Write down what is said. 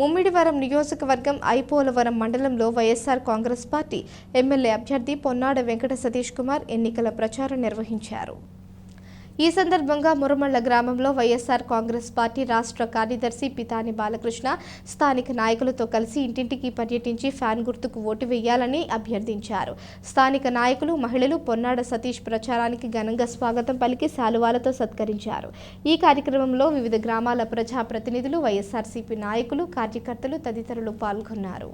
ముమ్మిడివరం నియోజకవర్గం ఐపోలవరం మండలంలో YSR Congress party MLA అభ్యర్థి పొన్నాడ వెంకట సతీష్ కుమార్ ఎన్నికల ప్రచారం నిర్వహించారు. ఈ సందర్భంగా మురమళ్ళ గ్రామంలో వైఎస్ఆర్ కాంగ్రెస్ పార్టీ రాష్ట్ర కార్యదర్శి పితాని బాలకృష్ణ స్థానిక నాయకులతో కలిసి ఇంటింటికి పర్యటించి ఫ్యాన్ గుర్తుకు ఓటు వేయాలని అభ్యర్థించారు. స్థానిక నాయకులు మహిళలు పొన్నాడ సతీష్ ప్రచారానికి ఘనంగా స్వాగతం పలికి శాలువాలతో సత్కరించారు. ఈ కార్యక్రమంలో వివిధ గ్రామాల ప్రజాప్రతినిధులు వైఎస్ఆర్సీపీ నాయకులు కార్యకర్తలు తదితరులు పాల్గొన్నారు.